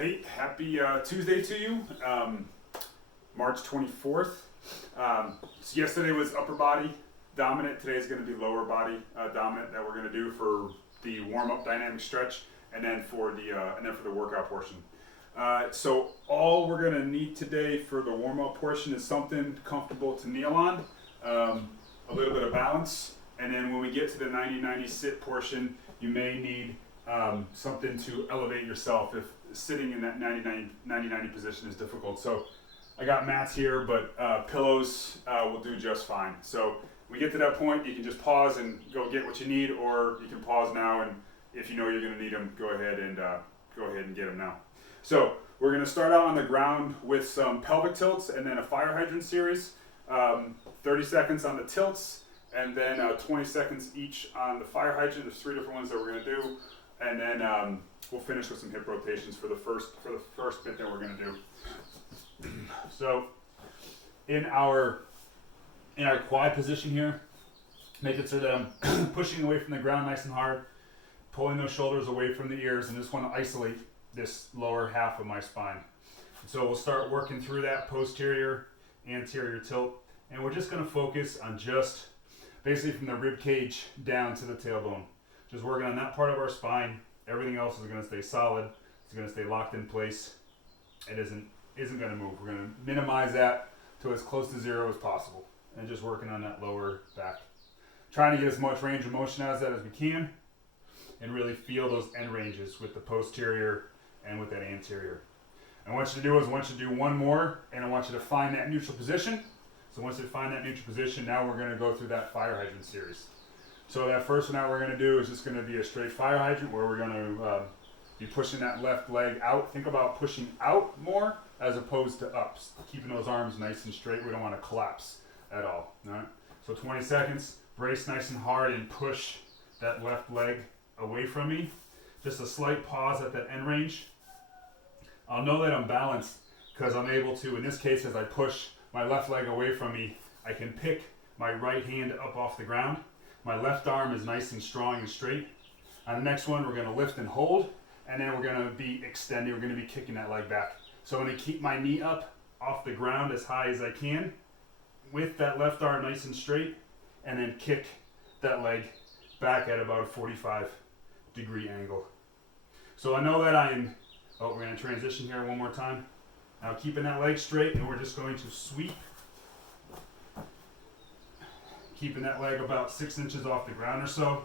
Hey, happy Tuesday to you, March 24th. So yesterday was upper body dominant. Today is going to be lower body dominant that we're going to do for the warm-up dynamic stretch, and then for the workout portion. So all we're going to need today for the warm-up portion is something comfortable to kneel on, a little bit of balance, and then when we get to the 90-90 sit portion, you may need something to elevate yourself if sitting in that 90-90 position is difficult. So I got mats here, but pillows will do just fine. So when we get to that point, you can just pause and go get what you need, or you can pause now, and if you know you're going to need them, go ahead and get them now. So we're going to start out on the ground with some pelvic tilts and then a fire hydrant series. 30 seconds on the tilts, and then 20 seconds each on the fire hydrant. There's 3 different ones that we're going to do, and then we'll finish with some hip rotations for the first bit that we're going to do. So in our quad position here, making sure that I'm pushing away from the ground nice and hard, pulling those shoulders away from the ears, and just want to isolate this lower half of my spine. So we'll start working through that posterior, anterior tilt, and we're just going to focus on just basically from the rib cage down to the tailbone. Just working on that part of our spine. Everything else is going to stay solid. It's going to stay locked in place. It isn't going to move. We're going to minimize that to as close to zero as possible, and just working on that lower back. Trying to get as much range of motion out of that as we can, and really feel those end ranges with the posterior and with that anterior. And what I want you to do is I want you to do one more, and I want you to find that neutral position. So once you find that neutral position, now we're going to go through that fire hydrant series. So that first one that we're going to do is just going to be a straight fire hydrant, where we're going to be pushing that left leg out. Think about pushing out more as opposed to up. Keeping those arms nice and straight. We don't want to collapse at all. All right? So 20 seconds, brace nice and hard and push that left leg away from me. Just a slight pause at that end range. I'll know that I'm balanced because I'm able to, in this case, as I push my left leg away from me, I can pick my right hand up off the ground. My left arm is nice and strong and straight. On the next one, we're going to lift and hold, and then we're going to be extending. We're going to be kicking that leg back. So I'm going to keep my knee up off the ground as high as I can with that left arm nice and straight, and then kick that leg back at about a 45-degree angle. So I know that we're going to transition here one more time. Now keeping that leg straight, and we're just going to sweep. Keeping that leg about 6 inches off the ground or so.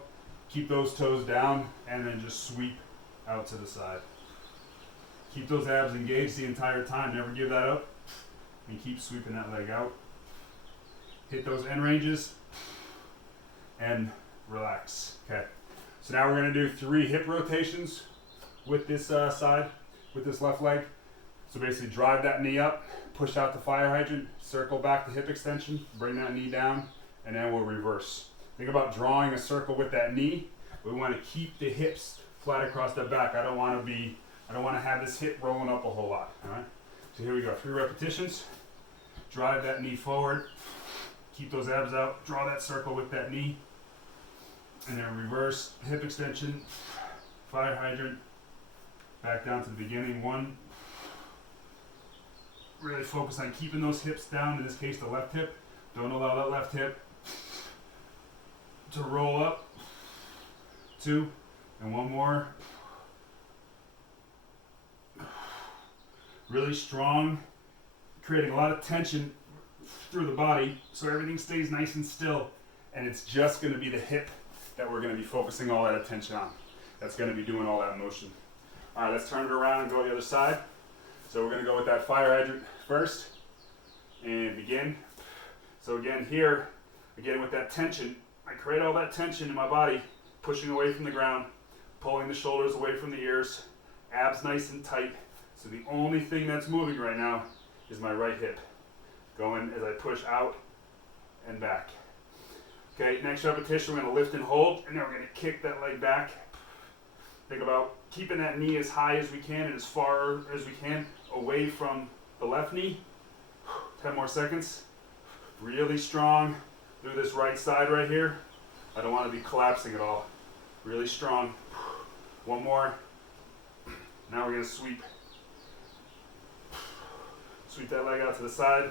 Keep those toes down, and then just sweep out to the side. Keep those abs engaged the entire time. Never give that up. And keep sweeping that leg out. Hit those end ranges, and relax. Okay. So now we're going to do 3 hip rotations with this side, with this left leg. So basically drive that knee up, push out the fire hydrant, circle back the hip extension, bring that knee down, and then we'll reverse. Think about drawing a circle with that knee. We want to keep the hips flat across the back. I don't want to have this hip rolling up a whole lot. All right. So here we go. 3 repetitions. Drive that knee forward. Keep those abs out. Draw that circle with that knee. And then reverse, hip extension, fire hydrant, back down to the beginning. 1. Really focus on keeping those hips down, in this case the left hip. Don't allow that left hip to roll up. 2, and 1 more. Really strong, creating a lot of tension through the body so everything stays nice and still, and it's just going to be the hip that we're going to be focusing all that attention on. That's going to be doing all that motion. All right, let's turn it around and go to the other side. So we're going to go with that fire hydrant first and begin. So again here, again with that tension, I create all that tension in my body, pushing away from the ground, pulling the shoulders away from the ears, abs nice and tight. So the only thing that's moving right now is my right hip, going as I push out and back. Okay, next repetition, we're going to lift and hold, and then we're going to kick that leg back. Think about keeping that knee as high as we can and as far as we can away from the left knee. 10 more seconds. Really strong through this right side right here. I don't want to be collapsing at all. Really strong. 1 more. Now we're going to sweep Sweep that leg out to the side.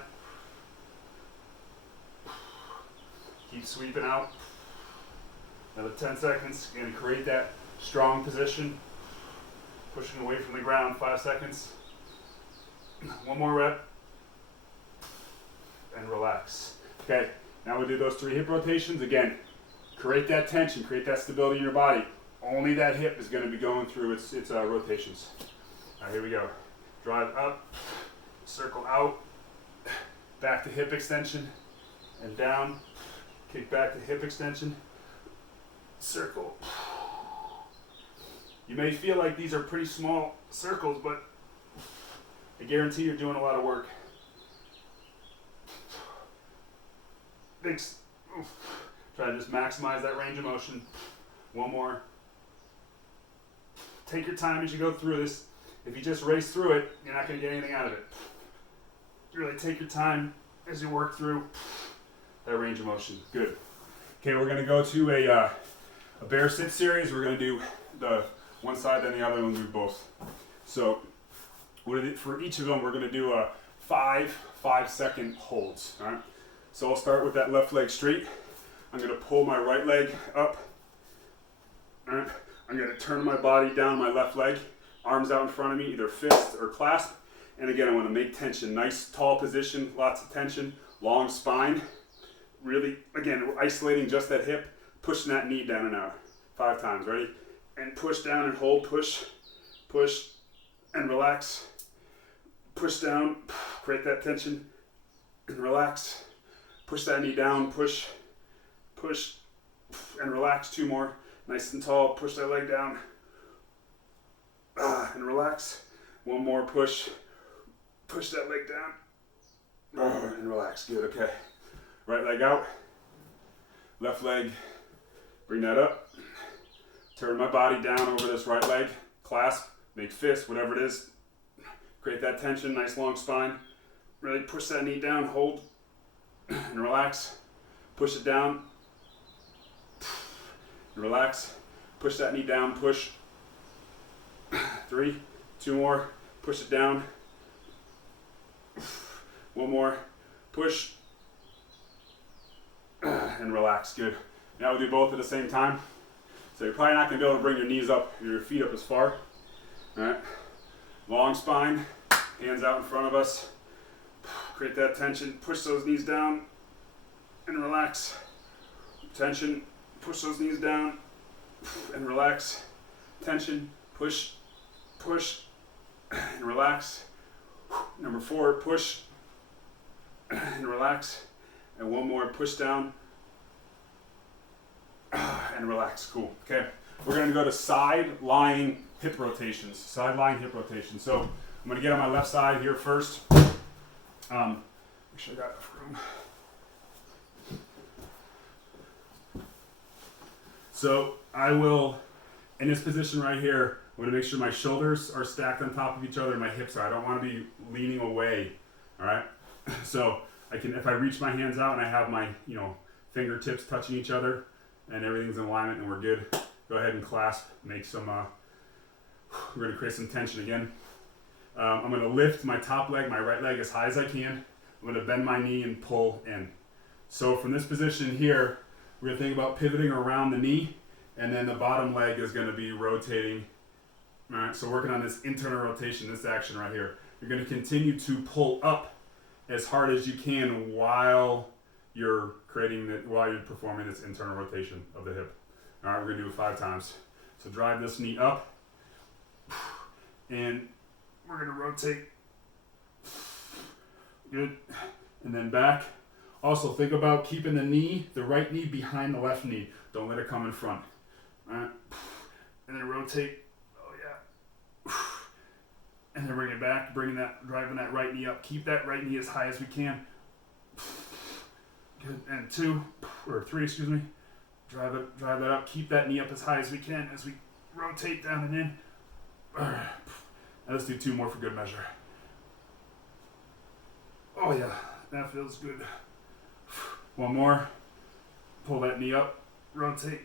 Keep sweeping out. Another 10 seconds. You're going to create that strong position. Pushing away from the ground, 5 seconds. One more rep. And relax. Okay, now we do those 3 hip rotations. Again, create that tension, create that stability in your body. Only that hip is going to be going through its rotations. All right, here we go. Drive up, circle out, back to hip extension, and down. Kick back to hip extension, circle. You may feel like these are pretty small circles, but I guarantee you're doing a lot of work. Thanks. Try to just maximize that range of motion. One more. Take your time as you go through this. If you just race through it, you're not going to get anything out of it. Really take your time as you work through that range of motion. Good. Okay, we're going to go to a bear sit series. We're going to do the one side, then the other, and we'll do both. So for each of them, we're going to do a 5-second holds. All right. So I'll start with that left leg straight. I'm going to pull my right leg up. All right. I'm going to turn my body down my left leg, arms out in front of me, either fist or clasp. And again, I want to make tension. Nice tall position, lots of tension, long spine. Really, again, we're isolating just that hip, pushing that knee down and out. 5 times, ready? And push down and hold, push, and relax. Push down, create that tension, and relax. Push that knee down, push, and relax. 2 more. Nice and tall, push that leg down, and relax. 1 more, push that leg down, and relax. Good, okay. Right leg out, left leg, bring that up. Turn my body down over this right leg, clasp, make fist, whatever it is. Create that tension, nice long spine. Really push that knee down, hold, and relax. Push it down, and relax. Push that knee down, push. 3, 2 more, push it down. 1 more, push, and relax. Good. Now we'll do both at the same time. So you're probably not going to be able to bring your knees up, your feet up as far. All right. Long spine, hands out in front of us. Create that tension. Push those knees down and relax. Tension. Push those knees down and relax. Tension. Push, and relax. Number 4, push and relax. And 1 more, push down and relax. Cool. Okay. We're going to go to side lying hip rotations. Side lying hip rotations. So I'm going to get on my left side here first. Make sure I got enough room. So I will, in this position right here, I'm going to make sure my shoulders are stacked on top of each other and my hips are. I don't want to be leaning away. All right. So I can, if I reach my hands out and I have my, fingertips touching each other and everything's in alignment and we're good, go ahead and clasp, make some, we're going to create some tension again. I'm going to lift my top leg, my right leg as high as I can. I'm going to bend my knee and pull in. So from this position here, we're going to think about pivoting around the knee, and then the bottom leg is going to be rotating. All right, so working on this internal rotation, this action right here. You're going to continue to pull up as hard as you can while you're performing this internal rotation of the hip. All right, we're going to do it 5 times. So drive this knee up, and we're going to rotate. Good. And then back. Also, think about keeping the right knee behind the left knee. Don't let it come in front. All right. And then rotate. Oh, yeah. And then bring it back, driving that right knee up. Keep that right knee as high as we can. Good. And 3, Drive that up. Keep that knee up as high as we can as we rotate down and in. Now let's do 2 more for good measure. Oh yeah, that feels good. 1 more. Pull that knee up. Rotate.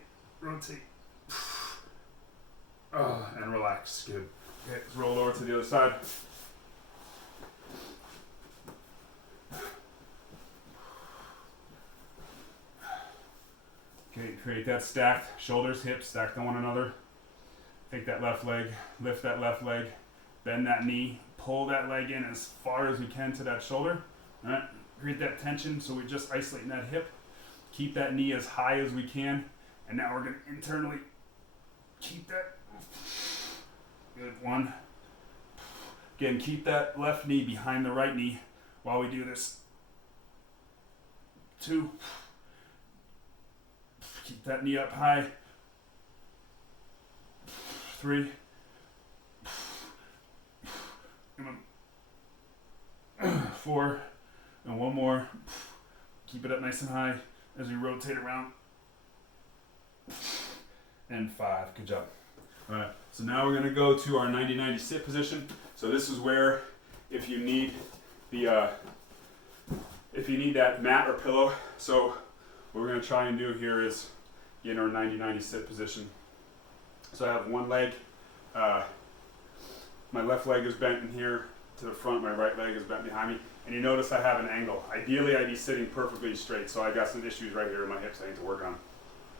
And relax. Good. Okay, let's roll over to the other side. Okay, create that stacked, shoulders, hips stacked on one another. Take that left leg, lift that left leg, bend that knee, pull that leg in as far as we can to that shoulder. All right, create that tension so we're just isolating that hip. Keep that knee as high as we can, and now we're gonna internally keep that. Good, one. Again, keep that left knee behind the right knee while we do this. Two. Keep that knee up high. Three. Four. And one more. Keep it up nice and high as we rotate around. And 5. Good job. All right. So now we're going to go to our 90-90 sit position. So this is where, if you need the if you need that mat or pillow. So what we're going to try and do here is get in our 90-90 sit position. So I have one leg. My left leg is bent in here to the front. My right leg is bent behind me. And you notice I have an angle. Ideally, I'd be sitting perfectly straight. So I got some issues right here in my hips I need to work on.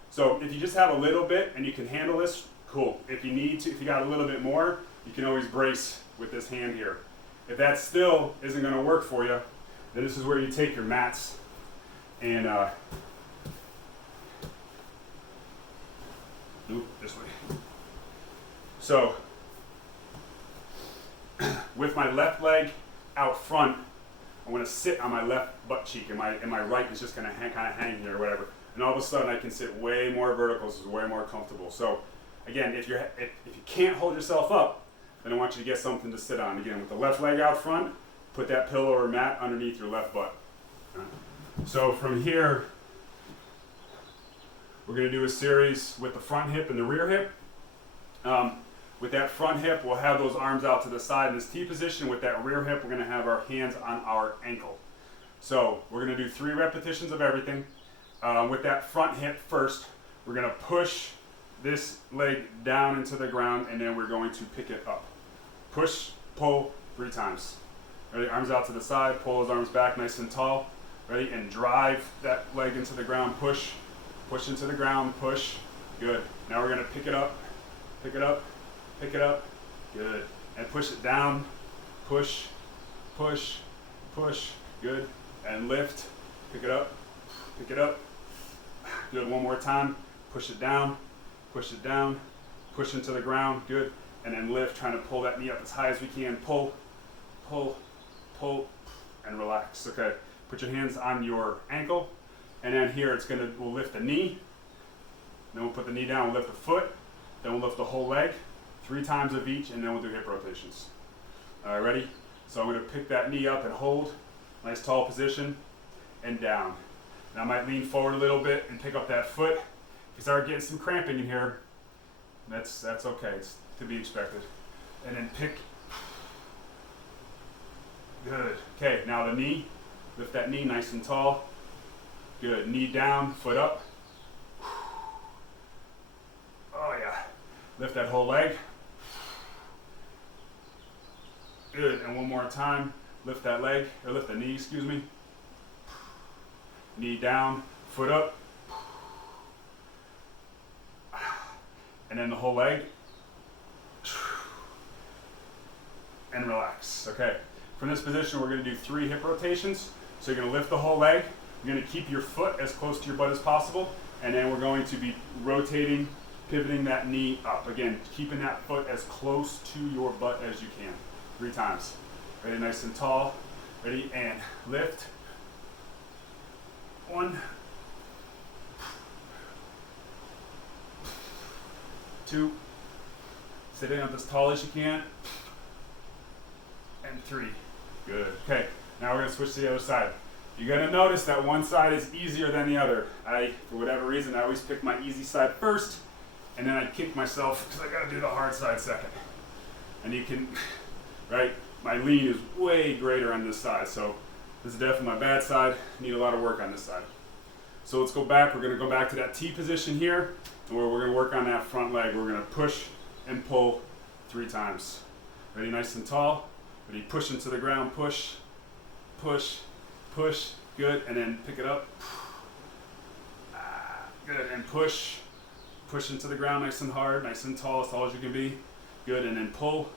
So if you just have a little bit and you can handle this, cool. If you need to, if you got a little bit more, you can always brace with this hand here. If that still isn't going to work for you, then this is where you take your mats and this way. So with my left leg out front, I'm going to sit on my left butt cheek, and my right is just going to kind of hang here or whatever. And all of a sudden, I can sit way more vertical. This is way more comfortable. So again, if you can't hold yourself up, then I want you to get something to sit on. Again, with the left leg out front, put that pillow or mat underneath your left butt. So from here, we're going to do a series with the front hip and the rear hip. With that front hip, we'll have those arms out to the side in this T position. With that rear hip, we're going to have our hands on our ankle. So we're going to do 3 repetitions of everything. With that front hip first, we're going to push this leg down into the ground, and then we're going to pick it up. Push, pull 3 times. Ready? Arms out to the side, pull those arms back nice and tall. Ready? And drive that leg into the ground, push, push into the ground, push. Good. Now we're going to pick it up, pick it up, pick it up. Good. And push it down, push, push, push. Good. And lift, pick it up, pick it up. Good. One more time. Push it down, push into the ground. Good. And then lift, trying to pull that knee up as high as we can. Pull, pull, pull, and relax. Okay. Put your hands on your ankle, and then here we'll lift the knee. Then we'll put the knee down, we'll lift the foot, then we'll lift the whole leg, 3 times of each, and then we'll do hip rotations. All right, ready? So I'm going to pick that knee up and hold, nice tall position, and down. And I might lean forward a little bit and pick up that foot. If you start getting some cramping in here, that's okay, it's to be expected. And then pick. Good. Okay, now the knee, lift that knee nice and tall. Good, knee down, foot up. Oh yeah, lift that whole leg. Good, and one more time, lift that leg, or lift the knee, excuse me. Knee down, foot up. And then the whole leg. And relax, okay. From this position, we're gonna do 3 hip rotations. So you're gonna lift the whole leg. You're gonna keep your foot as close to your butt as possible. And then we're going to be rotating, pivoting that knee up. Again, keeping that foot as close to your butt as you can. 3 times. Ready, nice and tall. Ready, and lift. 1. 2. Sit in up as tall as you can. And 3. Good. Okay, now we're going to switch to the other side. You're going to notice that one side is easier than the other. For whatever reason, I always pick my easy side first, and then I kick myself because I got to do the hard side second. And you can, right, my lean is way greater on this side, so this is definitely my bad side. Need a lot of work on this side. So let's go back. We're going to go back to that T position here, where we're going to work on that front leg. We're going to push and pull 3 times. Ready, nice and tall. Ready, push into the ground, push, push, push. Good, and then pick it up. Good, and push into the ground nice and hard, nice and tall as you can be. Good, and then pull.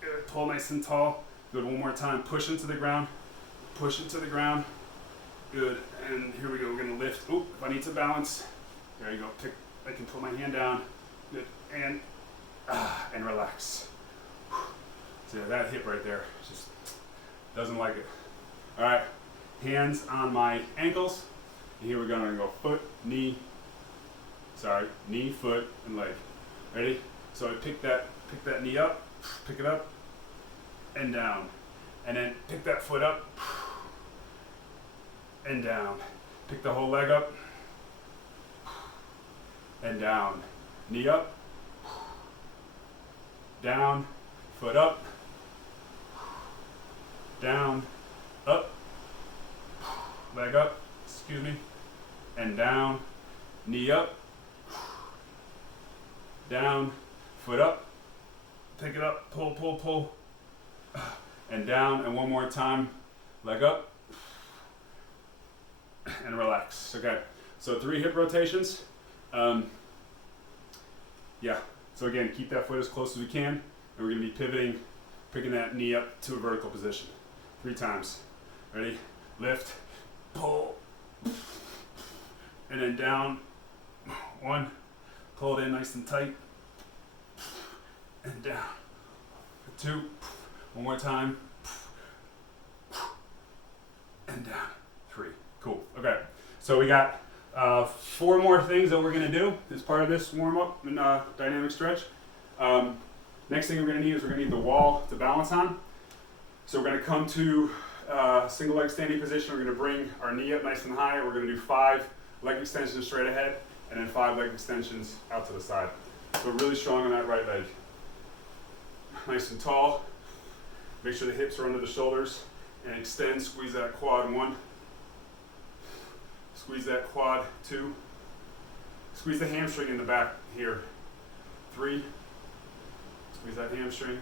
Good, pull nice and tall. Good, one more time, push into the ground. Push into the ground. Good, and here we go, we're gonna lift. Oop, if I need to balance, there you go, I can put my hand down. Good, and relax. So that hip right there, just doesn't like it. All right, hands on my ankles. And here we're gonna go foot, knee, foot, and leg. Ready? So I pick that knee up, pick it up, and down. And then pick that foot up, and down. Pick the whole leg up, and down. Knee up, down, foot up, down, up, leg up, excuse me, and down, knee up, down, foot up, pick it up, pull, pull, pull, and down, and one more time, leg up, and relax. Okay, so 3 hip rotations. Yeah, so again, keep that foot as close as we can, and we're gonna be pivoting, picking that knee up to a vertical position. 3 times. Ready? Lift, pull, and then down. 1, pull it in nice and tight, and down. 2, one more time, and down. 3. Cool. Okay, so we got 4 more things that we're going to do as part of this warm-up and dynamic stretch. Next thing we're going to need is we're going to need the wall to balance on. So we're going to come to single leg standing position. We're going to bring our knee up nice and high. We're going to do 5 leg extensions straight ahead, and then 5 leg extensions out to the side. So really strong on that right leg. Nice and tall. Make sure the hips are under the shoulders, and extend, squeeze that quad. 1. Squeeze that quad. 2. Squeeze the hamstring in the back here. 3. Squeeze that hamstring.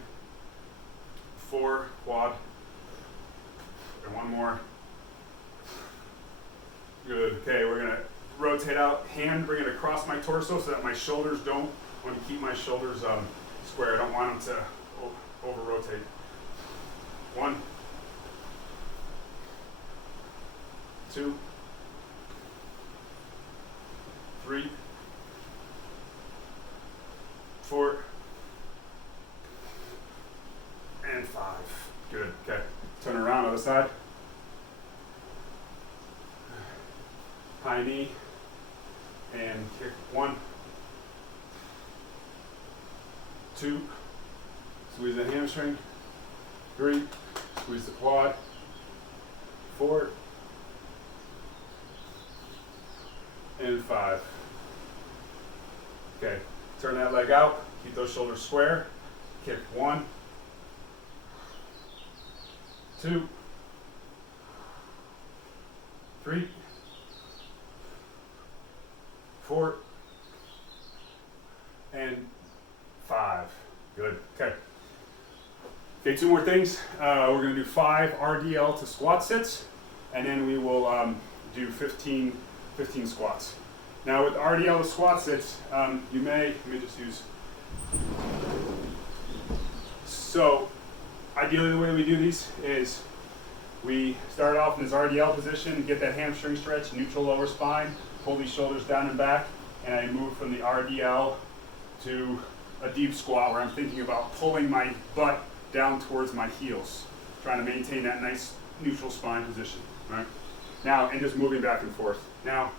4, quad. And 1 more. Good. Okay, we're gonna rotate out, hand, bring it across my torso so that my shoulders don't, I want to keep my shoulders square. I don't want them to over rotate. 1, 2, 3, 4, and 5. Good. Okay. Turn around, other side. High knee, and kick. 1, 2, squeeze the hamstring. 3, squeeze the quad. 4, and 5. Okay, turn that leg out, keep those shoulders square. Kick. 1, 2, 3, 4, and 5. Good. Okay. Okay, 2 more things. We're going to do 5 RDL to squat sits, and then we will do 15 squats. Now with RDL to squat sits, let me just use. So ideally the way we do these is we start off in this RDL position, get that hamstring stretch, neutral lower spine, pull these shoulders down and back, and I move from the RDL to a deep squat where I'm thinking about pulling my butt down towards my heels, trying to maintain that nice neutral spine position, right? Now, and just moving back and forth. Now,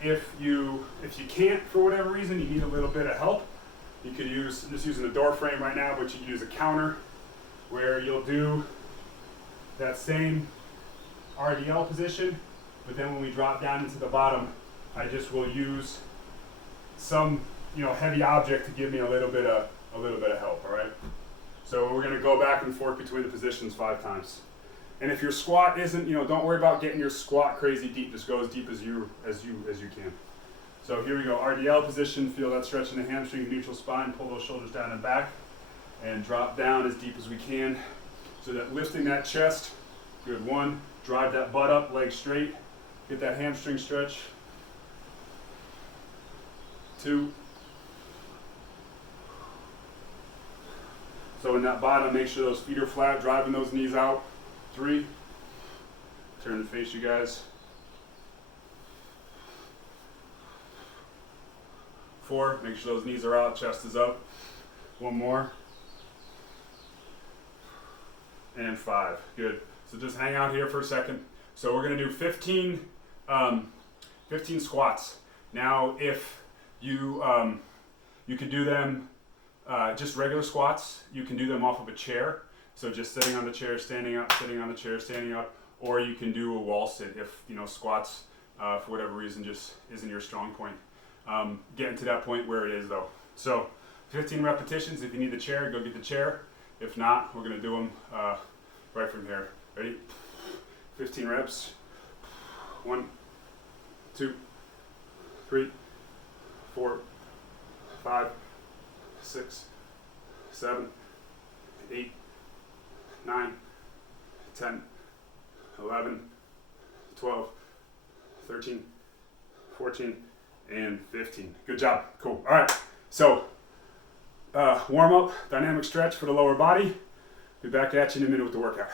if you can't, for whatever reason, you need a little bit of help, you could use, I'm just using the door frame right now, but you can use a counter where you'll do that same RDL position, but then when we drop down into the bottom, I just will use some, heavy object to give me a little bit of help, all right? So we're gonna go back and forth between the positions 5 times. And if your squat isn't, don't worry about getting your squat crazy deep. Just go as deep as you can. So here we go, RDL position, feel that stretch in the hamstring, neutral spine, pull those shoulders down and back, and drop down as deep as we can. So that lifting that chest, good. 1, drive that butt up, leg straight, get that hamstring stretch. 2. So in that bottom, make sure those feet are flat, driving those knees out. 3. Turn to face you guys. 4. Make sure those knees are out, chest is up. 1 more. And 5. Good. So just hang out here for a second. So we're going to do 15 squats. Now, if you you could do them just regular squats, you can do them off of a chair. So just sitting on the chair, standing up, sitting on the chair, standing up, or you can do a wall sit if squats for whatever reason just isn't your strong point. Getting to that point where it is though. So 15 repetitions. If you need the chair, go get the chair. If not, we're going to do them right from here. Ready? 15 reps. 1, 2, 3, 4, 5, 6, 7, 8, 9, 10, 11, 12, 13, 14, and 15. Good job. Cool. All right. So warm up, dynamic stretch for the lower body. Be back at you in a minute with the workout.